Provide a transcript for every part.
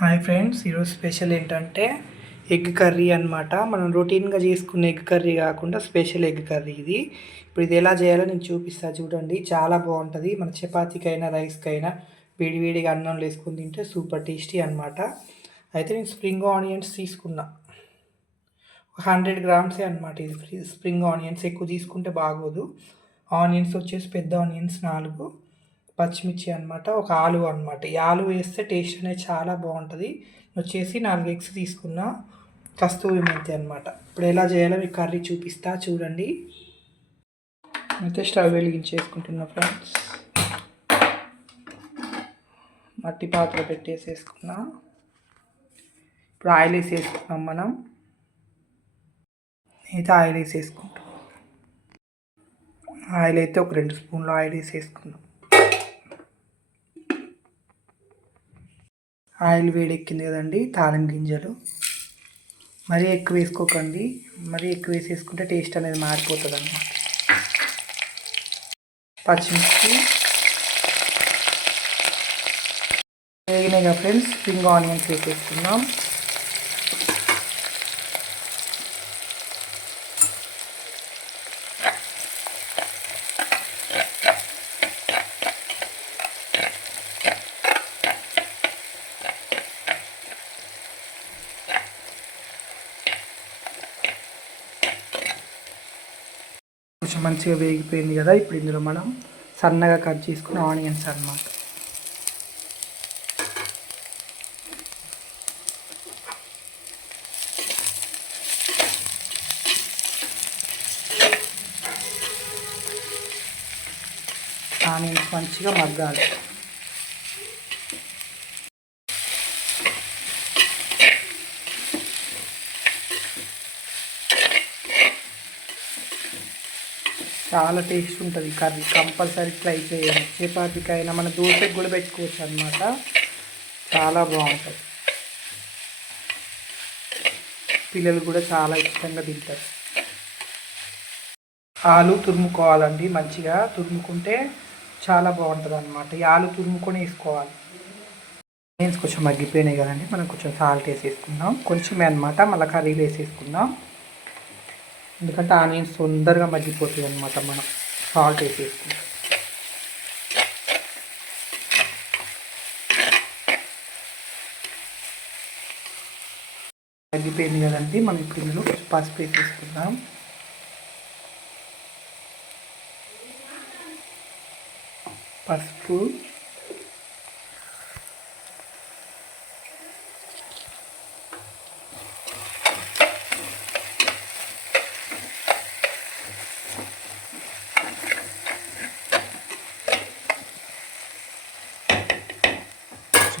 Hi friends, ఈరోజు special ఏంటంటే egg curry అనమాట. మనం రొటీన్గా చేసుకునే ఎగ్ కర్రీ కాకుండా స్పెషల్ ఎగ్ కర్రీ ఇది. ఇప్పుడు ఇది ఎలా చేయాలో నేను చూపిస్తాను చూడండి. చాలా బాగుంటుంది. మన చపాతీకైనా రైస్కైనా వేడివేడిగా అన్నంలో వేసుకొని తింటే సూపర్ టేస్టీ అనమాట. అయితే నేను స్ప్రింగ్ ఆనియన్స్ తీసుకున్నా, 100 గ్రామ్సే అనమాట. ఇది స్ప్రింగ్ ఆనియన్స్ ఎక్కువ తీసుకుంటే బాగోదు. ఆనియన్స్ వచ్చేసి పెద్ద ఆనియన్స్ 4, పచ్చిమిర్చి అనమాట, ఒక ఆలు అనమాట. ఈ ఆలు వేస్తే టేస్ట్ అనేది చాలా బాగుంటుంది. వచ్చేసి 4 ఎగ్స్ తీసుకున్నా, కస్తూరి మెంతి అనమాట. ఇప్పుడు ఎలా చేయాలో మీకు కర్రీ చూపిస్తా చూడండి. అయితే స్టవ్ వెలిగించేసుకుంటున్నా ఫ్రెండ్స్. మట్టి పాత్ర పెట్టేసేసుకున్నా. ఇప్పుడు ఆయిల్ వేసేసుకున్నాం మనం. అయితే ఆయిల్ వేసేసుకుంటాం. ఆయిల్ అయితే ఒక 2 స్పూన్లు ఆయిల్ వేసేసుకున్నాం. ఆయిల్ వేడెక్కింది కదండి. తాలింపు గింజలు మరీ ఎక్కువ వేసుకోకండి. మరీ ఎక్కువ వేసేసుకుంటే టేస్ట్ అనేది మారిపోతుంది అన్నమాట. పచ్చిమిర్చి వేగినాయిగా ఫ్రెండ్స్, స్ప్రింగ్ ఆనియన్స్ వేసేసుకుందాం. కొంచెం మంచిగా వేగిపోయింది కదా. ఇప్పుడు ఇందులో మనం సన్నగా కట్ చేసుకున్న ఆనియన్స్ అన్నమాట. ఆనియన్స్ మంచిగా మగ్గాలి. చాలా టేస్ట్ ఉంటుంది కర్రీ. కంపల్సరీ ట్రై చేయండి. చపాతీకైనా మన దోశకి కూడా పెట్టుకోవచ్చు అనమాట. చాలా బాగుంటుంది. పిల్లలు కూడా చాలా ఇష్టంగా తింటారు. ఆలు తురుముకోవాలండి. మంచిగా తురుముకుంటే చాలా బాగుంటుంది అనమాట. ఈ ఆలు తురుముకొని వేసుకోవాలి. ఆనియన్స్ కొంచెం మగ్గిపోయినాయి కదండి. మనం కొంచెం సాల్ట్ వేసేసుకుందాం. కొంచెమే అనమాట, మళ్ళీ కర్రీలో వేసేసుకుందాం. ఎందుకంటే ఆనియన్స్ తొందరగా మగ్గిపోతుంది అనమాట. మనం సాల్ట్ వేసేసుకుంటాం. మగ్గిపోయింది కదండి. మనం ఇప్పుడు ఇందులో పసుపు వేసేసుకుందాం. పసుపు,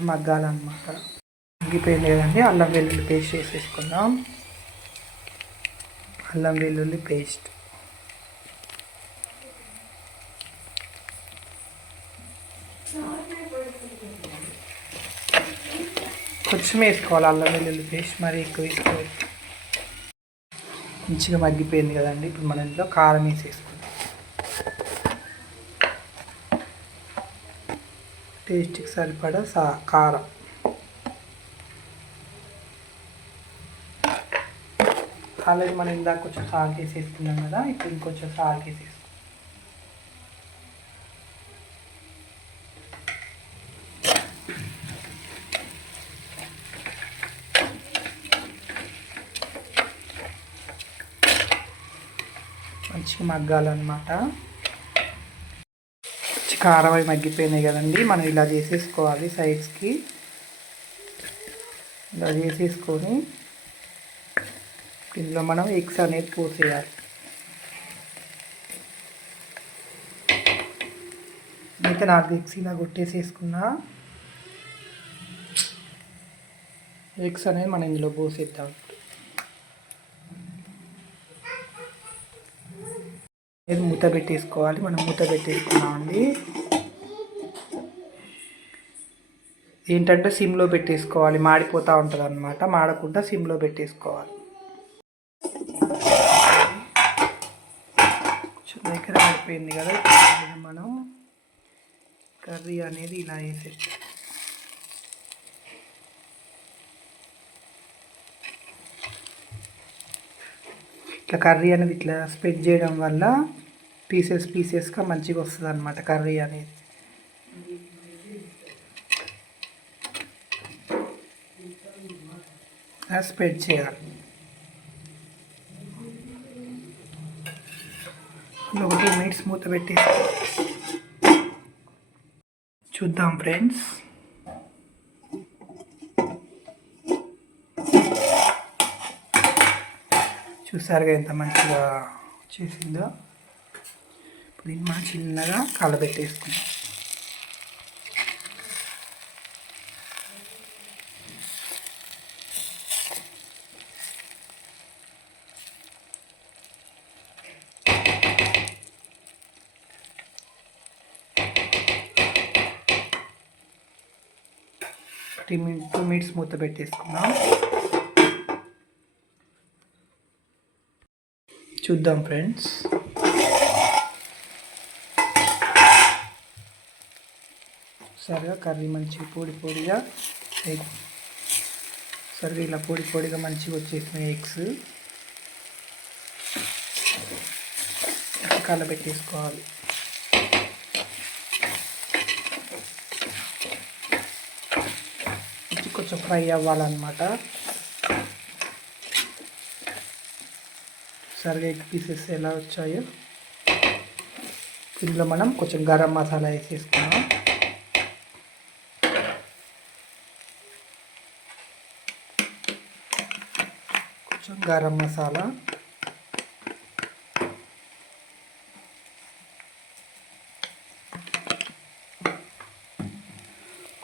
మగ్గాలన్నమాట. మగ్గిపోయింది కదండి. అల్లం వెల్లుల్లి పేస్ట్ వేసేసుకుందాం. అల్లం వెల్లుల్లి పేస్ట్ కొంచెం వేసుకోవాలి. అల్లం వెల్లుల్లి పేస్ట్ మరి ఎక్కువ వేసుకోవాలి. మంచిగా మగ్గిపోయింది కదండి. ఇప్పుడు మనం ఇందులో కారం వేసేసుకుందాం. టేస్ట్కి సరిపడా కారం, అలాగే మనం ఇందాక కొంచెం సాల్ట్ వేసేసుకున్నాం కదా. ఇప్పుడు ఇంకొంచెం సాల్ట్ వేసేసుకుందాం. మంచిగా మగ్గాలన్నమాట. కారం అవి మగ్గిపోయినాయి కదండి. మనం ఇలా చేసేసుకోవాలి. సైడ్స్కి ఇలా చేసేసుకొని ఇందులో మనం ఎగ్స్ అనేది పోసేయాలి. అయితే 4 ఎగ్స్ ఇలా కొట్టేసేసుకున్నా. ఎగ్స్ అనేది మనం ఇందులో పోసేద్దాం. ఇది మూత పెట్టేసుకోవాలి. మనం మూత పెట్టేసుకున్నామండి. ఏంటంటే సిమ్లో పెట్టేసుకోవాలి. మాడిపోతూ ఉంటుంది అన్నమాట. మాడకుండా సిమ్లో పెట్టేసుకోవాలి. కొంచెం దగ్గర అయిపోయింది కదా. మనం కర్రీ అనేది ఇలా వేసేసి ఇట్లా కర్రీ అనేది ఇట్లా స్ప్రెడ్ చేయడం వల్ల పీసెస్గా మంచిగా వస్తుంది అన్నమాట కర్రీ అనేది. స్ప్రెడ్ చేయాలి. ఒక 2 మినిట్స్ మూత పెట్టి చూద్దాం ఫ్రెండ్స్. చూసారుగా ఎంత మంచిగా చేసిందో. ఇప్పుడు దీన్ని మనం చిన్నగా కలబెట్టేసుకుందాం. టూ మినిట్స్ మూత పెట్టేసుకుందాం. చూద్దాం ఫ్రెండ్స్. సరిగా కర్రీ మంచిగా పొడిగా సరిగా ఇలా పొడిగా మంచిగా వచ్చేసినాయి ఎగ్స్. కలబెట్టేసుకోవాలి. కొంచెం ఫ్రై అవ్వాలన్నమాట. సరిగా ఎగ్ పీసెస్ ఎలా వచ్చాయో ఇందులో మనం కొంచెం గరం మసాలా వేసేసుకున్నాం. కొంచెం గరం మసాలా,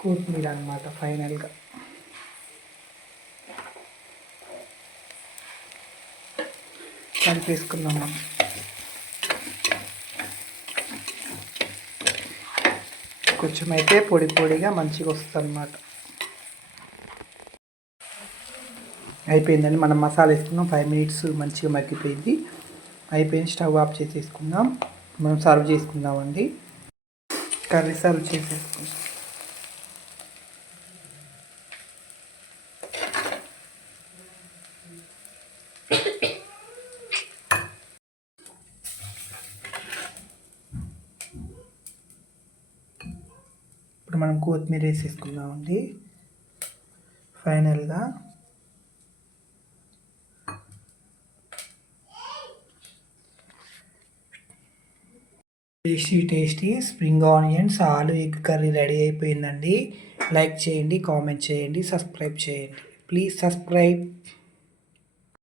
కొత్తిమీర అన్నమాట. ఫైనల్గా కలిపేసుకున్నాము. కొంచెం అయితే పొడిగా మంచిగా వస్తుంది అన్నమాట. అయిపోయిందండి. మనం మసాలా వేసుకున్నాం. 5 మినిట్స్ మంచిగా మగ్గిపోయింది. అయిపోయింది. స్టవ్ ఆఫ్ చేసేసుకుందాం. మనం సర్వ్ చేసుకుందామండి. కర్రీ సర్వ్ చేసేసుకుందాం. ఇప్పుడు మనం కొత్తిమీర వేసేసుకుందామండి. ఫైనల్గా టేస్టీ స్ప్రింగ్ ఆనియన్స్ ఆలు ఎగ్ కర్రీ రెడీ అయిపోయిందండి. లైక్ చేయండి, కామెంట్ చేయండి, సబ్స్క్రైబ్ చేయండి. Please subscribe.